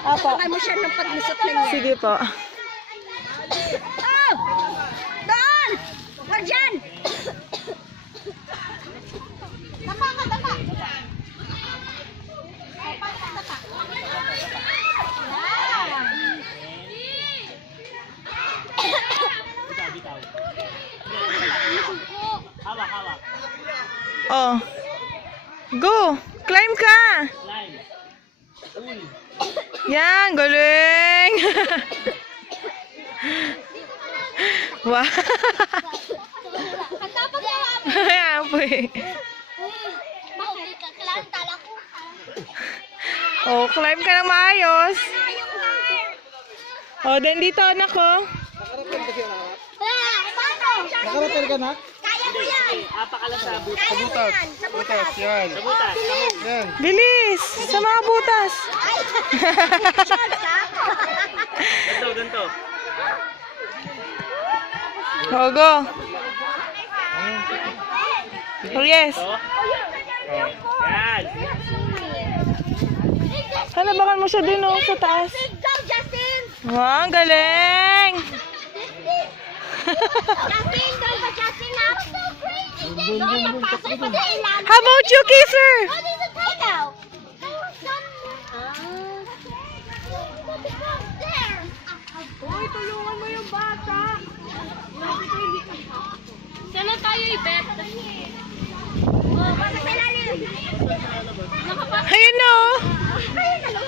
Opo. Sakay mo siya ng paglusot lang yan. Sige po. Oh! Doon! Huwag dyan! Tapa ka, tapa! Oh. Go! Climb ka! Yan, galing! Wow! Ayan po eh. Oh, climb ka ng maayos. Oh, then dito anak ko. Nakarating ka na? Kaya mo yan! Apak ka lang sa butas. Kaya mo yan! Sa butas! Yan. Sa butas. Yan. Bilis! Sa mga butas. Shorts, ha? Ganto, ganto. Oh, go. Oh, yes. Yan. Halabakan mo siya dun, oh, sa taas. Go, Justin! Wow, ang galing! Justin, doon ba, Justin, ha? Doon, magpasok pa sa ilalim. How about you, Kisser? What is the title? Uy, tulungan mo yung bata. Sana tayo i-bet. Oh, basta sa ilalim. Ayun na, oh. Ayun na lang.